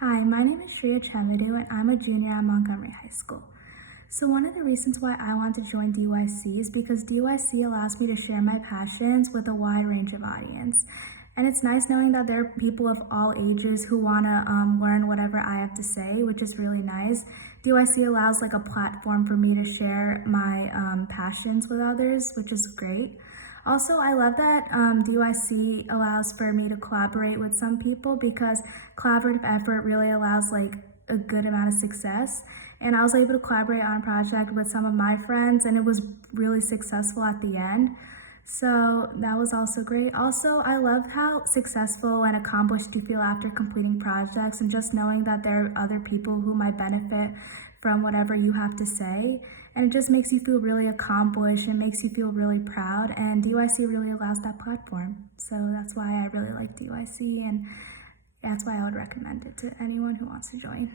Hi, my name is Shreeya Chemudu, and I'm a junior at Montgomery High School. So one of the reasons why I want to join DYC is because DYC allows me to share my passions with a wide range of audience. And it's nice knowing that there are people of all ages who want to learn whatever I have to say, which is really nice. DYC allows like a platform for me to share my passions with others, which is great. Also, I love that DYC allows for me to collaborate with some people because collaborative effort really allows like a good amount of success. And I was able to collaborate on a project with some of my friends, and it was really successful at the end. So that was also great. Also, I love how successful and accomplished you feel after completing projects, and just knowing that there are other people who might benefit from whatever you have to say. And it just makes you feel really accomplished and makes you feel really proud. And DYC really allows that platform. So that's why I really like DYC, and that's why I would recommend it to anyone who wants to join.